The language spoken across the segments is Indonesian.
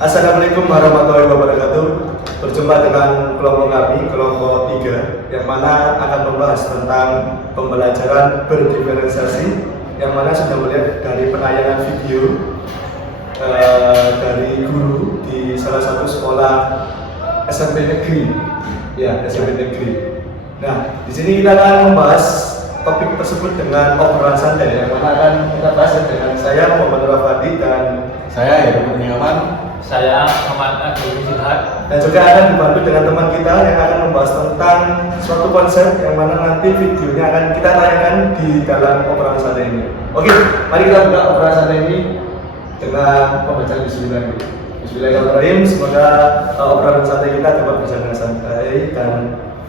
Assalamualaikum warahmatullahi wabarakatuh. Berjumpa dengan kelompok kami, kelompok 3, yang mana akan membahas tentang pembelajaran berdiferensiasi, yang mana sudah melihat dari penayangan video dari guru di salah satu sekolah SMP negeri, SMP negeri. Nah, di sini kita akan membahas topik tersebut dengan obrolan santai, yang mana akan kita bahas dengan saya Muhammad Rafadi dan saya Heru Kurniawan. Saya Muhammad Abdul Jilhad. Dan juga akan dibantu dengan teman kita yang akan membahas tentang suatu konsep yang mana nanti videonya akan kita tayangkan di dalam obrolan santai ini. Oke, mari kita buka obrolan santai ini dengan pembacaan bismillah. Bismillahirrahmanirrahim. Semoga obrolan santai kita dapat berjalan dengan santai dan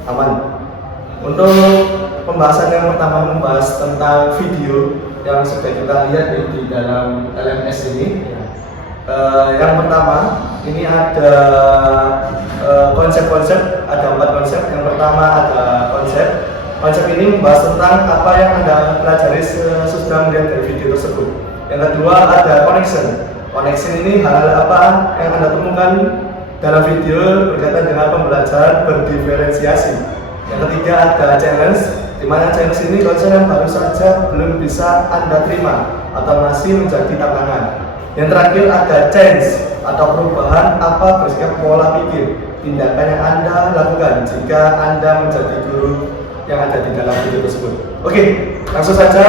aman. Untuk pembahasan yang pertama, membahas tentang video yang sudah kita lihat di dalam LMS ini. Yang pertama, ini ada konsep-konsep, ada 4 konsep. Yang pertama ada konsep ini membahas tentang apa yang Anda pelajari sesudah melihat dari video tersebut. Yang kedua ada connection ini hal-hal apa yang Anda temukan dalam video berkaitan dengan pembelajaran berdiferensiasi. Yang ketiga ada challenge, di mana challenge ini konsep yang baru saja belum bisa Anda terima atau masih menjadi tantangan. Yang terakhir ada change atau perubahan apa bersikap pola pikir, tindakan yang Anda lakukan jika Anda menjadi guru yang ada di dalam video tersebut. Oke, langsung saja.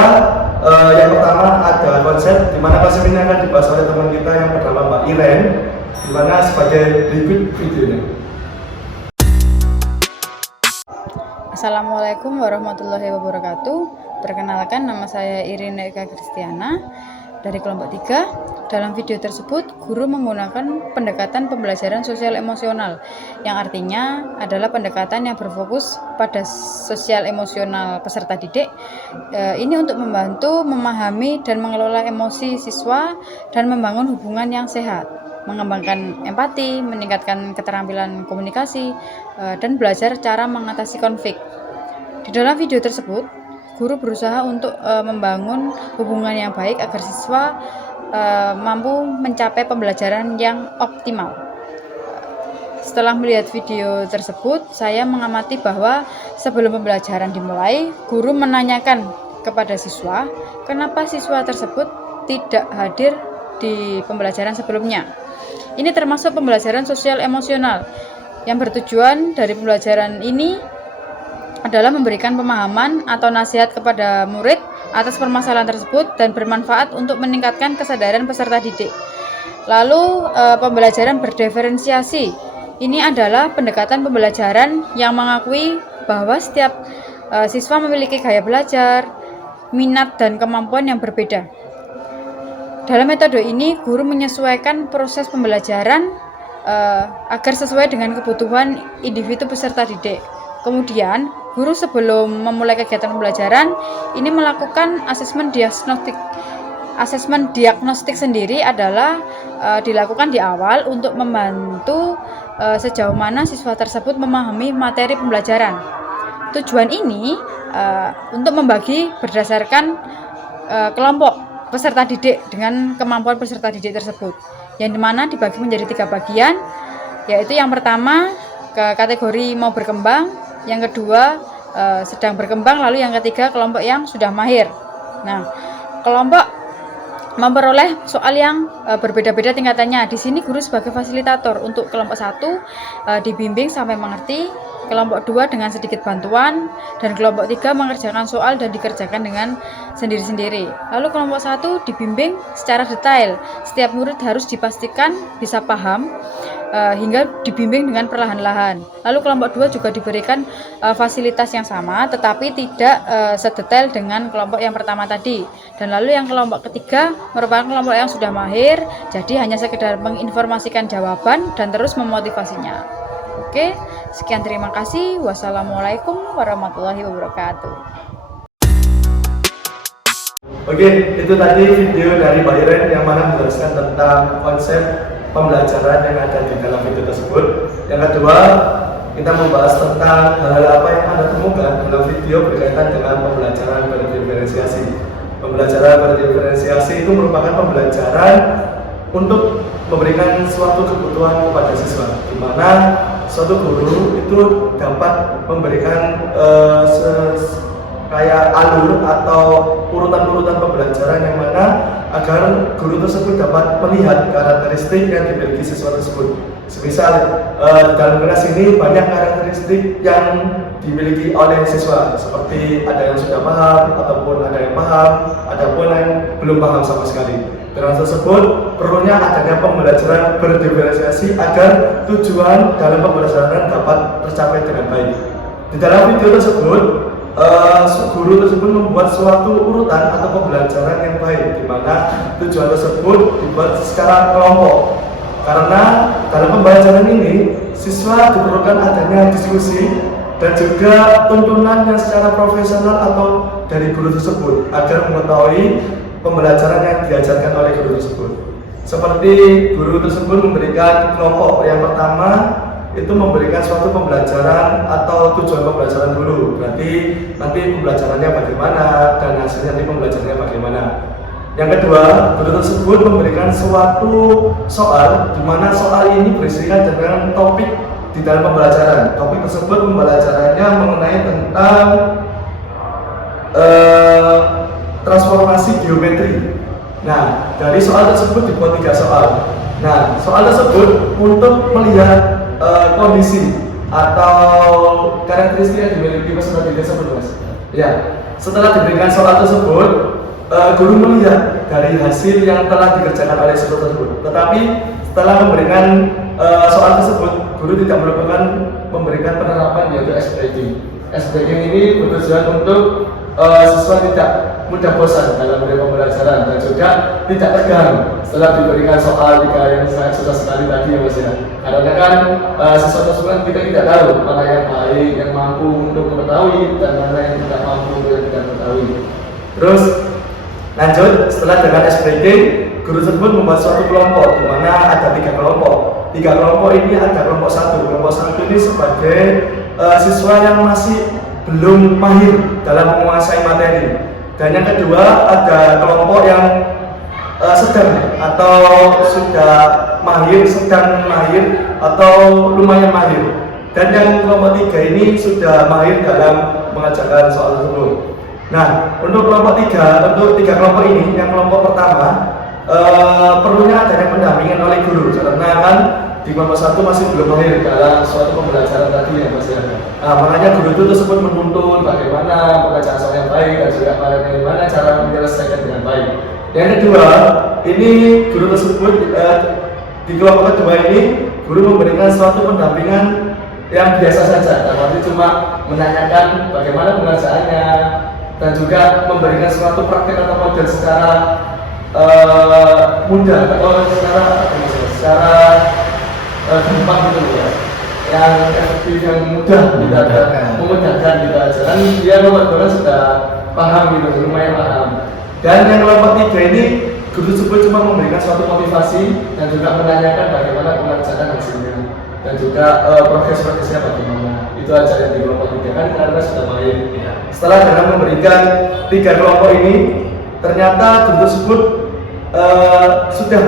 Yang pertama ada konsep, di mana konsep ini akan dibahas oleh teman kita yang bernama Mbak Iren, di mana sebagai berikut videonya. Assalamualaikum warahmatullahi wabarakatuh. Perkenalkan, nama saya Irina Eka Kristiana dari kelompok 3. Dalam video tersebut, guru menggunakan pendekatan pembelajaran sosial emosional, yang artinya adalah pendekatan yang berfokus pada sosial emosional peserta didik. Ini untuk membantu memahami dan mengelola emosi siswa dan membangun hubungan yang sehat, mengembangkan empati, meningkatkan keterampilan komunikasi, dan belajar cara mengatasi konflik. Di dalam video tersebut, guru berusaha untuk membangun hubungan yang baik agar siswa mampu mencapai pembelajaran yang optimal. Setelah melihat video tersebut, saya mengamati bahwa sebelum pembelajaran dimulai, guru menanyakan kepada siswa kenapa siswa tersebut tidak hadir di pembelajaran sebelumnya. Ini termasuk pembelajaran sosial emosional yang bertujuan dari pembelajaran ini adalah memberikan pemahaman atau nasihat kepada murid atas permasalahan tersebut dan bermanfaat untuk meningkatkan kesadaran peserta didik. Lalu pembelajaran berdiferensiasi ini adalah pendekatan pembelajaran yang mengakui bahwa setiap siswa memiliki gaya belajar, minat dan kemampuan yang berbeda. Dalam metode ini, guru menyesuaikan proses pembelajaran agar sesuai dengan kebutuhan individu peserta didik. Kemudian, guru sebelum memulai kegiatan pembelajaran ini melakukan asesmen diagnostik. Asesmen diagnostik sendiri adalah dilakukan di awal untuk membantu sejauh mana siswa tersebut memahami materi pembelajaran. Tujuan ini untuk membagi berdasarkan kelompok peserta didik dengan kemampuan peserta didik tersebut, yang dimana dibagi menjadi 3 bagian, yaitu yang pertama ke kategori mau berkembang, yang kedua sedang berkembang, lalu yang ketiga kelompok yang sudah mahir. Nah, kelompok memperoleh soal yang berbeda-beda tingkatannya. Di sini guru sebagai fasilitator. Untuk kelompok 1 dibimbing sampai mengerti, kelompok 2 dengan sedikit bantuan, dan kelompok 3 mengerjakan soal dan dikerjakan dengan sendiri-sendiri. Lalu kelompok 1 dibimbing secara detail. Setiap murid harus dipastikan bisa paham hingga dibimbing dengan perlahan-lahan. Lalu kelompok 2 juga diberikan fasilitas yang sama, tetapi tidak sedetail dengan kelompok yang pertama tadi. Dan lalu yang kelompok ketiga merupakan kelompok yang sudah mahir, jadi hanya sekedar menginformasikan jawaban dan terus memotivasinya. Oke, sekian, terima kasih. Wassalamualaikum warahmatullahi wabarakatuh. Oke, itu tadi video dari Mbak Iren yang mana menjelaskan tentang konsep pembelajaran yang ada di dalam video tersebut. Yang kedua, kita membahas tentang hal-hal apa yang Anda temukan dalam video berkaitan dengan pembelajaran berdiferensiasi. Pembelajaran berdiferensiasi itu merupakan pembelajaran untuk memberikan suatu kebutuhan kepada siswa, di mana suatu guru itu dapat memberikan kayak alur atau urutan-urutan pembelajaran yang mana agar guru tersebut dapat melihat karakteristik yang dimiliki siswa tersebut. Semisal dalam kelas ini banyak karakteristik yang dimiliki oleh siswa, seperti ada yang sudah paham ataupun ada yang paham, ada pun yang belum paham sama sekali. Dengan tersebut perlunya adanya pembelajaran berdiferensiasi agar tujuan dalam pembelajaran dapat tercapai dengan baik. Di dalam video tersebut, guru tersebut membuat suatu urutan atau pembelajaran yang baik, di mana tujuan tersebut dibuat secara kelompok. Karena dalam pembelajaran ini siswa diperlukan adanya diskusi dan juga tuntunan yang secara profesional atau dari guru tersebut agar mengetahui pembelajaran yang diajarkan oleh guru tersebut. Seperti guru tersebut memberikan kelompok yang pertama itu memberikan suatu pembelajaran atau tujuan pembelajaran dulu, berarti nanti pembelajarannya bagaimana dan hasilnya nanti pembelajarannya bagaimana. Yang kedua, guru tersebut memberikan suatu soal, di mana soal ini berisikan dengan topik di dalam pembelajaran. Topik tersebut pembelajarannya mengenai tentang transformasi geometri. Nah, dari soal tersebut dibuat 3 soal. Nah, soal tersebut untuk melihat kondisi atau karakteristik yang dimiliki peserta didik tersebut, Mas. Ya, setelah diberikan soal tersebut, guru melihat dari hasil yang telah dikerjakan oleh siswa tersebut. Tetapi setelah memberikan soal tersebut, guru tidak melupakan memberikan penerapan yaitu SPG. SPG ini bertujuan untuk siswa tidak mudah bosan dalam pembelajaran dan juga tidak tegang setelah diberikan soal 3 yang sangat susah sekali tadi ya Mas ya. Karena kan siswa tersebut kita tidak tahu mana yang baik, yang mampu untuk mengetahui dan mana yang tidak mampu untuk tidak mengetahui. Terus lanjut, setelah dengan SPG, guru tersebut membuat suatu kelompok di mana ada 3 kelompok. 3 kelompok ini ada kelompok 1. Kelompok 1 ini sebagai siswa yang masih belum mahir dalam menguasai materi. Dan yang kedua ada kelompok yang sedang atau sudah mahir, sedang mahir atau lumayan mahir. Dan yang kelompok 3 ini sudah mahir dalam mengajarkan soal tersebut. Nah, untuk kelompok 3, untuk 3 kelompok ini, yang kelompok pertama perlunya adanya pendampingan oleh guru, karena kan di kelompok 1 masih belum mahir dalam suatu pembelajaran tadi ya Mas ya. Nah, makanya guru itu tersebut menuntun bagaimana pengajaran soal yang baik dan juga bagaimana cara menyelesaikan dengan baik. Yang kedua, ini guru tersebut di kelompok kedua ini guru memberikan suatu pendampingan yang biasa saja, tapi cuma menanyakan bagaimana pengerjaannya dan juga memberikan suatu praktek atau model secara mudah atau secara gampang gitu ya, yang efektif, yang mudah memudahkan gitu aja. Kan dia kebetulan sudah paham gitu, lumayan paham. Dan yang kelompok 3 ini guru tersebut cuma memberikan suatu motivasi dan juga menanyakan bagaimana pengerjaan hasilnya dan juga progres-progresnya bagaimana. Itu aja yang di kelompok 3 kan karena sudah main. Setelah dengan memberikan 3 kelompok ini, ternyata guru tersebut sudah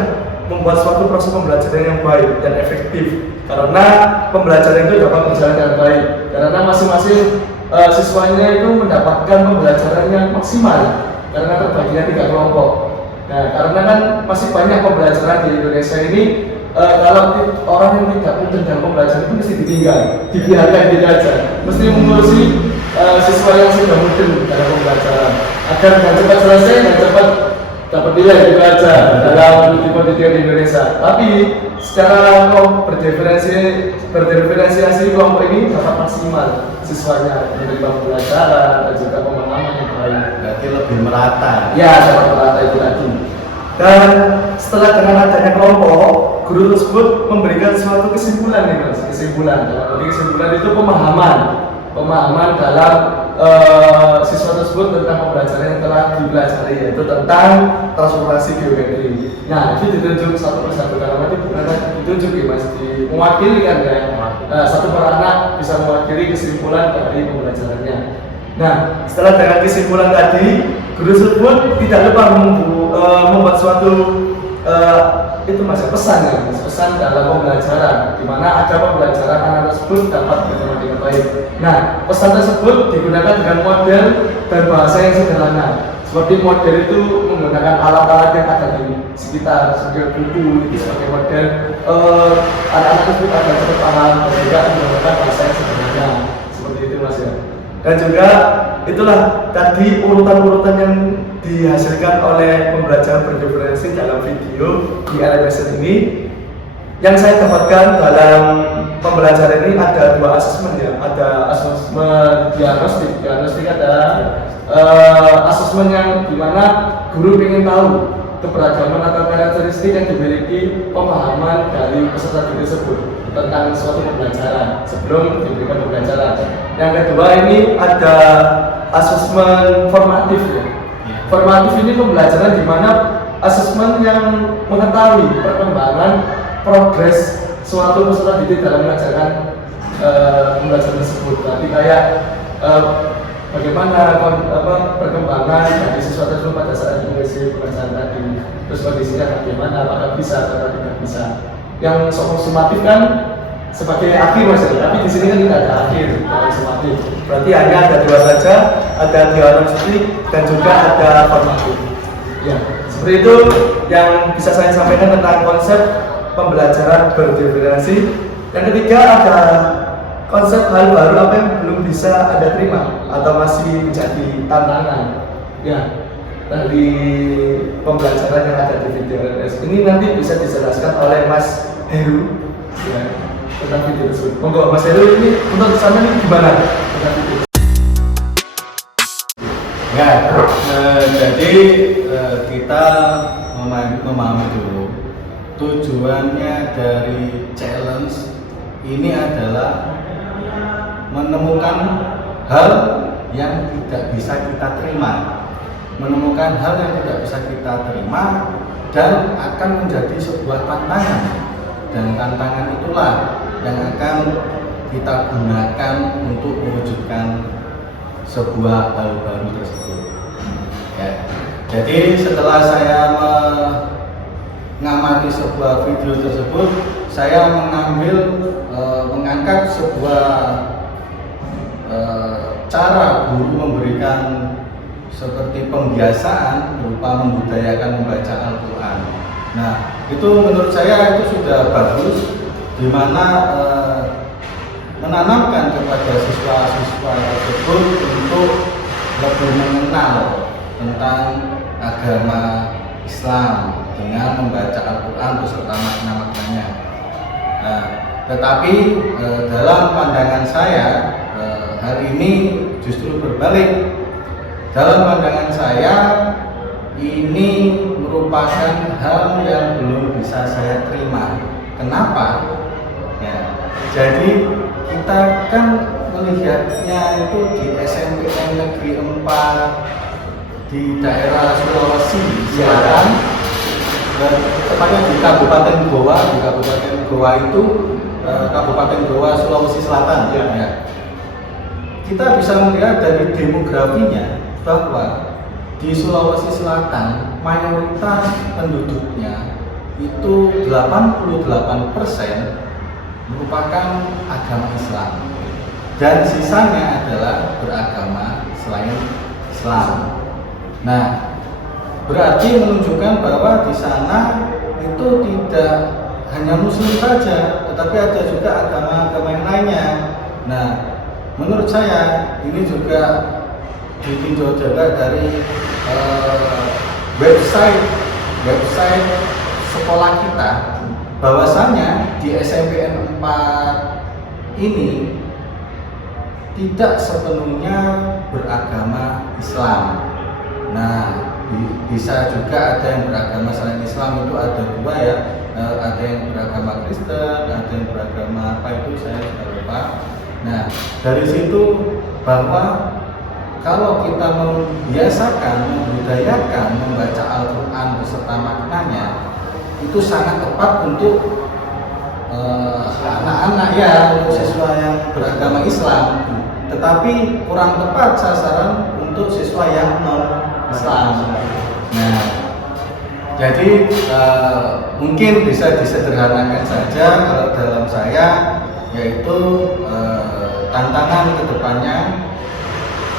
membuat suatu proses pembelajaran yang baik dan efektif, karena pembelajaran itu dapat berjalan dengan baik karena masing-masing siswanya itu mendapatkan pembelajaran yang maksimal karena terbaginya 3 kelompok. Nah, karena kan masih banyak pembelajaran di Indonesia ini, kalau orang yang tidak pintar dalam pembelajaran itu mesti ditinggal, dibiarkan gitu aja, mesti mengurusi siswa yang sudah mudeng dalam pembelajaran agar dengan cepat selesai dan cepat dapat nilai gitu aja dalam pendidikan di Indonesia. Tapi secara berdiferensiasi kelompok ini dapat maksimal siswanya menerima pembelajaran dan juga pemahaman yang baik. Berarti lebih merata. Ya, dapat merata itu tadi. Dan setelah dengan adanya kelompok, guru tersebut memberikan suatu kesimpulan nih Mas. Kesimpulan itu pemahaman dalam siswa tersebut tentang pembelajaran yang telah dipelajari, yaitu tentang transformasi geometri. Nah, itu ditunjuk satu persatu karena nanti bukan ditunjuk ya Mas, mewakili kan ya. Satu per anak bisa mewakili kesimpulan dari pembelajarannya. Nah, setelah dengan kesimpulan tadi, guru tersebut tidak lupa membuat suatu itu masih pesan ya, pesan dalam pembelajaran, di mana ada pembelajaran anak tersebut dapat berkembang dengan baik. Nah, pesan tersebut digunakan dengan model dan bahasa yang sederhana. Seperti model itu menggunakan alat-alat yang ada di sekitar, seperti buku itu sebagai model. Anak-anak tersebut akan cepat paham dan juga menggunakan bahasa yang sederhana. Seperti itu mas ya. Dan juga itulah tadi urutan-urutan yang dihasilkan oleh pembelajaran berdiferensi dalam video di LMS ini. Yang saya dapatkan dalam pembelajaran ini ada 2 asesmen ya. Ada asesmen diagnostik. Diagnostik adalah asesmen yang dimana guru ingin tahu keberagaman atau karakteristik yang dimiliki pemahaman dari peserta didik tersebut tentang suatu pembelajaran sebelum diberikan pembelajaran. Yang kedua ini ada asesmen formatif ya. Formatif ini pembelajaran di mana asesmen yang mengetahui perkembangan progres suatu peserta didik dalam mengajarkan pembelajaran tersebut. Tadi kayak bagaimana perkembangan dari siswa tersebut pada saat mengisi pembelajaran tadi, terus kondisinya bagaimana, apakah bisa atau tidak bisa. Yang sumatif kan sebagai akhir mas, tapi di sini kan tidak ada akhir dari sumatif. Berarti hanya ada 2 saja, ada diagnostik dan juga ada formatif. Ya, seperti itu yang bisa saya sampaikan tentang konsep pembelajaran berdiferensi. Yang ketiga ada konsep hal baru apa yang belum bisa Anda terima atau masih menjadi tantangan ya dari pembelajaran yang ada di video LMS ini. Nanti bisa dijelaskan oleh Mas Heru ya, tentang video tersebut. Monggo Mas Heru, ini untuk kesana ini gimana tentang video? Ya, jadi kita memahami dulu tujuannya dari challenge ini adalah menemukan hal yang tidak bisa kita terima, menemukan hal yang tidak bisa kita terima dan akan menjadi sebuah tantangan, dan tantangan itulah yang akan kita gunakan untuk mewujudkan sebuah hal baru tersebut ya. Jadi setelah saya mengamati sebuah video tersebut, saya mengangkat sebuah cara guru memberikan seperti pembiasaan berupa membudayakan membaca Al-Quran. Nah, itu menurut saya itu sudah bagus, di mana menanamkan kepada siswa-siswa tersebut untuk lebih mengenal tentang agama Islam dengan membaca Al-Quran beserta makna-maknanya. Nah, tetapi dalam pandangan saya hari ini justru berbalik. Dalam pandangan saya ini merupakan hal yang belum bisa saya terima. Kenapa? Ya, jadi kita kan melihatnya itu di SMPN Negeri 4 di daerah Sulawesi Selatan, tepatnya di Kabupaten Goa. Di Kabupaten Goa itu Kabupaten Goa Sulawesi Selatan ya. Kita bisa melihat dari demografinya bahwa di Sulawesi Selatan mayoritas penduduknya itu 88% merupakan agama Islam dan sisanya adalah beragama selain Islam. Nah, berarti menunjukkan bahwa di sana itu tidak hanya Muslim saja, tetapi ada juga agama-agama yang lainnya. Nah, menurut saya ini juga ditinjau juga dari website sekolah kita, bahwasannya di SMPN 4 ini tidak sepenuhnya beragama Islam. Nah, bisa juga ada yang beragama selain Islam, itu ada 2 ya, ada yang beragama Kristen, ada yang beragama apa itu saya sudah lupa. Nah, dari situ bahwa kalau kita membiasakan, membudayakan membaca Al-Quran beserta maknanya, itu sangat tepat untuk anak-anak ya, untuk siswa yang beragama Islam. Tetapi kurang tepat sasaran untuk siswa yang non-Islam. Nah, Jadi mungkin bisa disederhanakan saja kalau dalam saya, yaitu tantangan kedepannya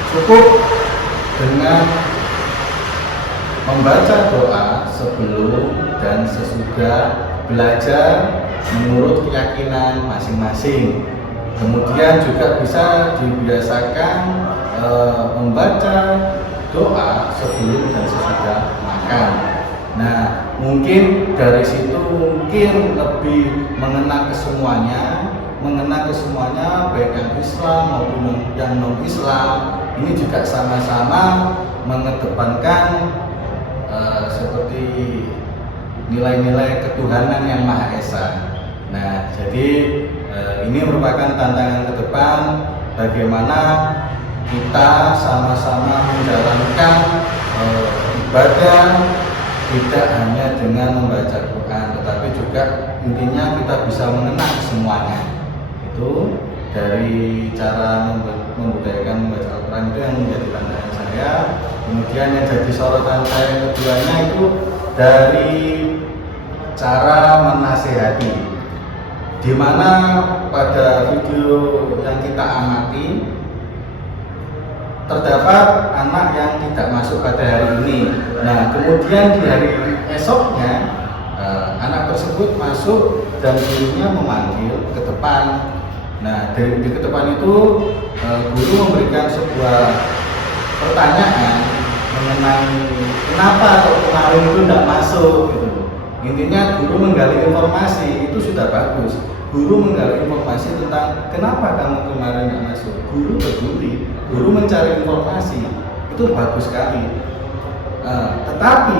cukup dengan membaca doa sebelum dan sesudah belajar menurut keyakinan masing-masing. Kemudian juga bisa dibiasakan membaca doa sebelum dan sesudah makan. Nah, mungkin dari situ mungkin lebih mengena ke semuanya, baik yang Islam maupun yang non Islam. Ini juga sama-sama mengedepankan seperti nilai-nilai ketuhanan yang Maha Esa. Nah, jadi ini merupakan tantangan ke depan bagaimana kita sama-sama menjalankan ibadah tidak hanya dengan membaca Quran, tetapi juga intinya kita bisa mengenang semuanya. Itu dari cara membudayakan membaca Al-Quran itu yang menjadi tantangan saya. Kemudian yang jadi sorotan saya yang keduanya itu dari cara menasehati, di mana pada video yang kita amati terdapat anak yang tidak masuk pada hari ini. Nah, kemudian di hari esoknya anak tersebut masuk dan gurunya memanggil ke depan. Nah, di ke depan itu guru memberikan sebuah pertanyaan mengenai kenapa kok kemarin itu tidak masuk gitu. Intinya guru menggali informasi, itu sudah bagus. Guru menggali informasi tentang kenapa kamu kemarin nggak masuk. Guru peduli, guru mencari informasi, itu bagus sekali. Tetapi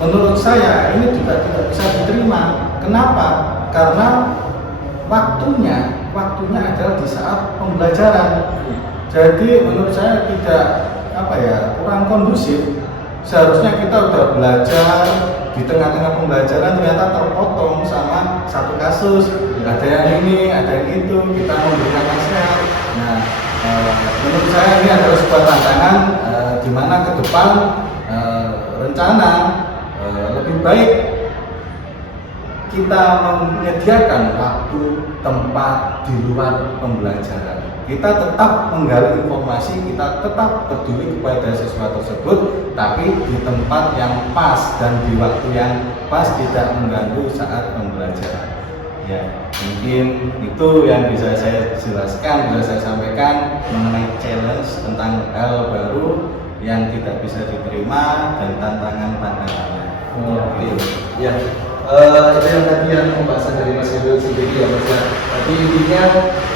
menurut saya ini juga tidak bisa diterima. Kenapa? Karena waktunya adalah di saat pembelajaran. Jadi menurut saya tidak kurang kondusif. Seharusnya kita udah belajar, di tengah-tengah pembelajaran ternyata terpotong sama satu kasus, ada yang ini, ada yang itu, kita memberikan nasihat. Nah, menurut saya ini adalah sebuah tantangan di mana ke depan rencana lebih baik kita menyediakan waktu tempat di luar pembelajaran. Kita tetap menggali informasi, kita tetap peduli kepada siswa tersebut, tapi di tempat yang pas dan di waktu yang pas, tidak mengganggu saat pembelajaran. Ya, mungkin itu yang bisa saya jelaskan, bisa saya sampaikan mengenai challenge tentang hal baru yang tidak bisa diterima dan tantangan-tantangannya. Gitu. Ya. Itu yang tadi yang pembahasan dari Mas Hendro sendiri ya Mas ya. Tapi intinya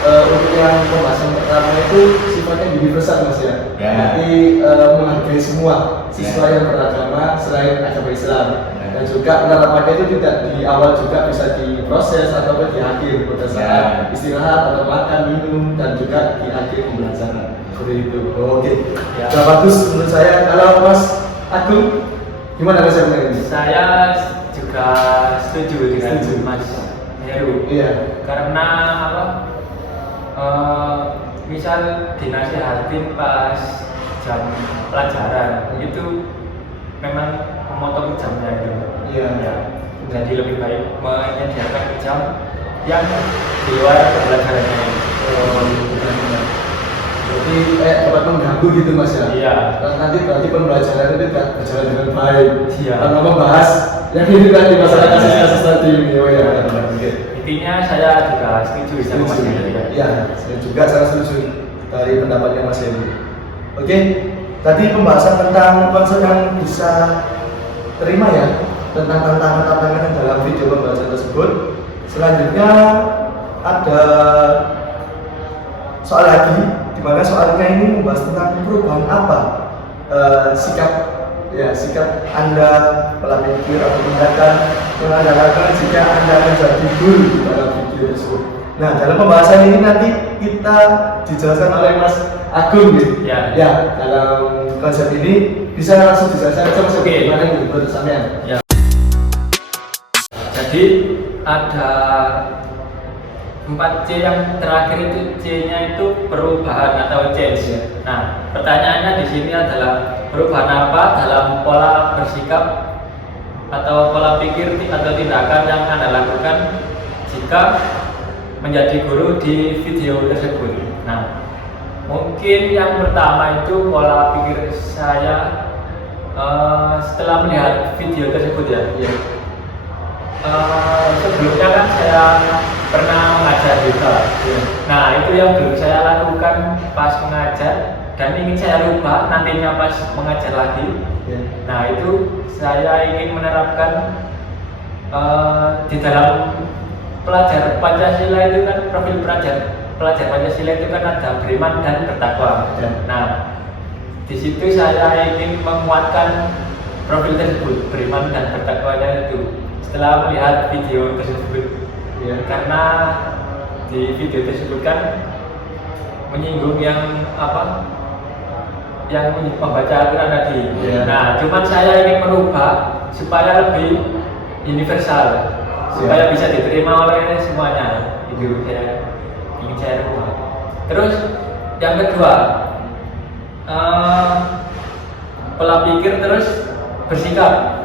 untuk yang pembahasan pertama itu sifatnya universal Mas ya. Jadi menghargai semua siswa yang beragama selain agama Islam. Dan juga penerapannya itu tidak di awal juga bisa diproses ataupun di akhir pada saat istirahat atau makan minum dan juga di akhir pembelajaran. Seperti itu. Oke. Sudah bagus menurut saya. Kalau Mas Agung gimana Mas ini? Saya juga setuju dengan Mas Heru. Iya. Karena misal dinasihatin pas jam pelajaran itu memang memotong jamnya itu. Iya. Ya. Jadi lebih baik menyediakan jam yang di luar pembelajarannya ini. Jadi dapat mengganggu gitu Mas ya. Iya. Nanti berarti pembelajaran itu tidak berjalan dengan baik. Iya. Karena membahas yang ini tadi masalah kasus-kasus tadi ini. Oh ya. Intinya saya juga setuju sama Mas Heru. Iya, saya juga sangat setuju dari pendapatnya Mas Heru. Oke, tadi pembahasan tentang konsep yang bisa terima ya, tentang tantangan-tantangan dalam video pembahasan tersebut. Selanjutnya ada soal lagi, di mana soalnya ini membahas tentang perubahan apa sikap Anda pola pikir atau tindakan yang Anda lakukan jika Anda menjadi guru dalam video tersebut. Nah, dalam pembahasan ini nanti kita dijelaskan oleh Mas Agung gitu. Ya. Dalam konsep ini bisa langsung dijelaskan aja Mas Agung gimana gitu menurut sampean. Ya. Jadi ada 4C yang terakhir itu C-nya itu perubahan atau change ya. Nah, pertanyaannya di sini adalah perubahan apa dalam pola bersikap atau pola pikir atau tindakan yang Anda lakukan jika menjadi guru di video tersebut. Nah, mungkin yang pertama itu pola pikir saya setelah melihat video tersebut ya. Sebelumnya kan saya pernah mengajar juga. Nah, itu yang belum saya lakukan pas mengajar dan ingin saya rubah nantinya pas mengajar lagi. Nah, itu saya ingin menerapkan di dalam pelajar Pancasila itu kan profil pelajar Pancasila itu kan ada beriman dan bertakwa. Nah, di situ saya ingin menguatkan profil tersebut, beriman dan bertakwanya itu setelah melihat video tersebut. Karena di video tersebut kan menyinggung yang membaca Al-Quran tadi. Nah, cuman saya ingin merubah supaya lebih universal, supaya bisa diterima oleh semuanya. Itu saya ingin saya rubah. Terus yang kedua, pola pikir terus bersikap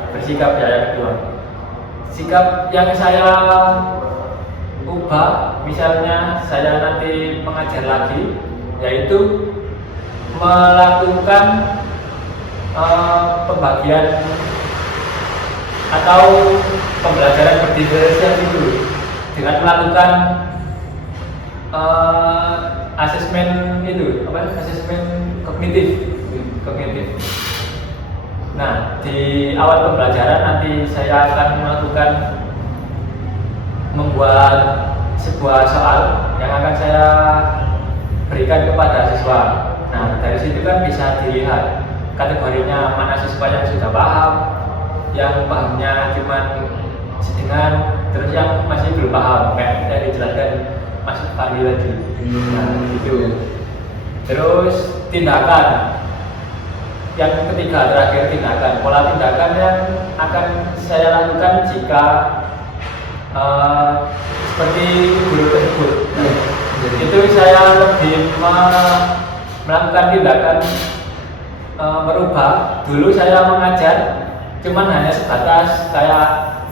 ya yang kedua. Sikap yang saya ubah, misalnya saya nanti mengajar lagi, yaitu melakukan pembagian atau pembelajaran berdiferensiasi itu dengan melakukan asesmen kognitif. Nah, di awal pembelajaran nanti saya akan membuat sebuah soal yang akan saya berikan kepada siswa. Nah, dari situ kan bisa dilihat kategorinya mana siswa yang sudah paham, yang pahamnya cuma setengah, terus yang masih belum paham kayak dari jelaskan Mas Fandi tadi. Nah, itu. Terus tindakan. Yang ketiga terakhir tindakan. Pola tindakan yang akan saya lakukan jika seperti guru tersebut. Itu saya lebih melakukan tindakan merubah. Dulu saya mengajar cuman hanya sebatas kayak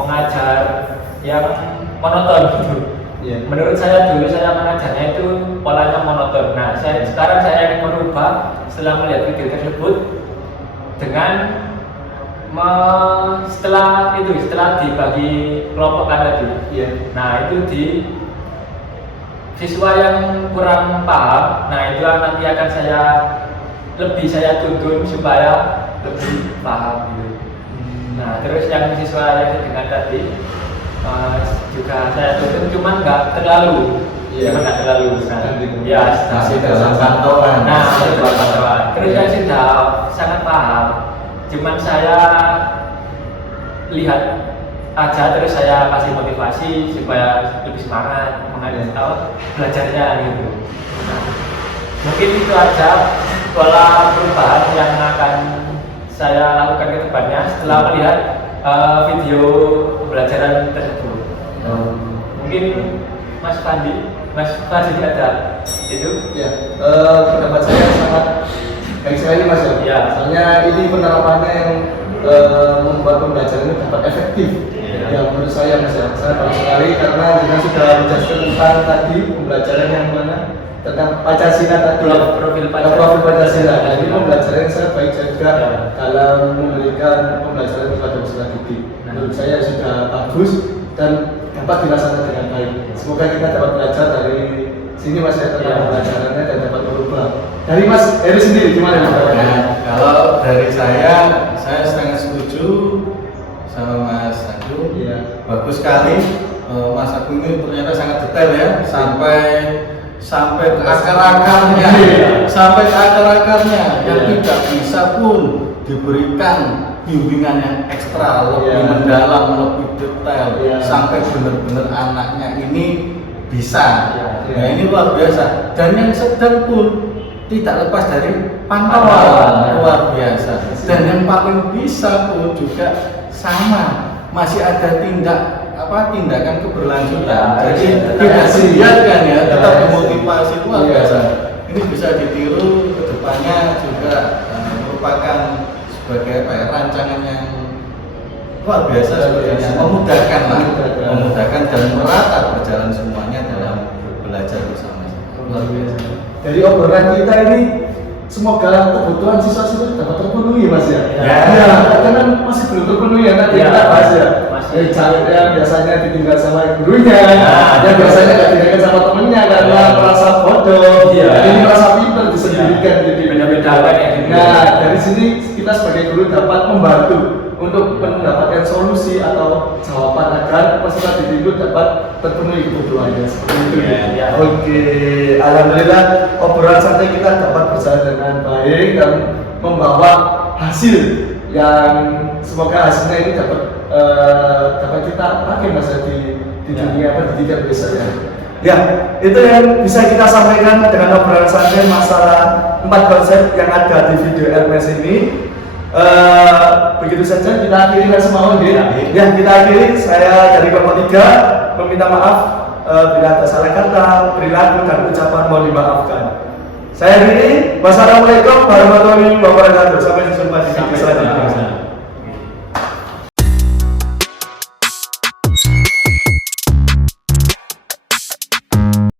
mengajar yang monoton gitu. Menurut saya dulu saya mengajarnya itu polanya monoton. Nah, sekarang saya ingin merubah setelah melihat video tersebut dengan setelah dibagi kelompokkan tadi. Nah, itu di siswa yang kurang paham, nah itu nanti akan saya tuntun supaya lebih paham gitu. Nah, terus yang siswa yang sedang tadi juga saya tuntun, cuman nggak terlalu. Masih dalam pantauan. Nah, terus yang sudah sangat paham, cuman saya lihat aja, terus saya kasih motivasi supaya lebih semangat belajarnya gitu. Nah, mungkin itu aja pola perubahan yang akan saya lakukan ke depannya setelah melihat video pembelajaran tersebut. Mungkin Mas Fandi ada itu? Pendapat saya sangat baik sekali Mas ya. Soalnya ini penerapannya yang membuat pembelajaran ini dapat efektif. Yang menurut saya Mas ya, saya bagus sekali karena kita sudah menjelaskan tentang tadi pembelajaran yang mana tentang Pancasila tadi, profil Pancasila. Nah, ini pembelajaran yang sangat baik juga dalam memberikan pembelajaran kepada peserta didik. Menurut saya sudah bagus dan dapat dilaksanakan dengan baik. Semoga kita dapat belajar dari sini Mas ya tentang pembelajarannya dan dapat berubah. Dari Mas Heri sendiri gimana Mas? Kalau dari saya sangat setuju sama Mas Agung. Bagus sekali. Mas Agung ini ternyata sangat detail ya, sampai ke akar-akarnya, yang tidak bisa pun diberikan bimbingan yang ekstra, lebih mendalam, lebih detail, sampai benar-benar anaknya ini bisa. Nah, ini luar biasa. Dan yang sedang pun tidak lepas dari pantauan, luar biasa. Dan yang paling bisa pun juga sama, masih ada tindakan keberlanjutan. Jadi tidak dibiarkan ya, tetap memotivasi, luar biasa. Ini bisa ditiru ke depannya juga, merupakan sebagai rancangan yang luar biasa sebenarnya, memudahkan lah, Memudahkan. memudahkan dan merata berjalan semuanya dalam belajar bersama. Luar biasa. Jadi obrolan kita ini semoga kebutuhan siswa-siswa dapat terpenuhi Mas ya. Ya. Ya, karena masih belum terpenuhi ya nanti Ya, kita bahas ya. masih. Yang biasanya ditinggal sama gurunya, Ya. yang biasanya nggak ditinggal sama temennya karena Ya. merasa bodoh, Ya. ini merasa pintar disendirikan gitu. Beda-bedakan ya gitu. Nah, dari sini kita sebagai guru dapat membantu untuk mendapatkan solusi atau jawaban agar peserta didik itu dapat terpenuhi kebutuhannya seperti itu. Ya, ya. Oke, alhamdulillah obrolan santai kita dapat berjalan dengan baik dan membawa hasil yang semoga hasilnya ini dapat kita pakai masa di Ya. dunia pendidikan besoknya. Ya, itu yang bisa kita sampaikan dengan obrolan santai masalah 4 konsep yang ada di video LMS ini. Begitu saja kita akhiri Mas Maun ya, kita akhiri. Saya dari kelompok 3 meminta maaf bila ada salah kata, perilaku dan ucapan mohon dimaafkan. Saya akhiri. Wassalamualaikum warahmatullahi wabarakatuh. Sampai jumpa di video selanjutnya.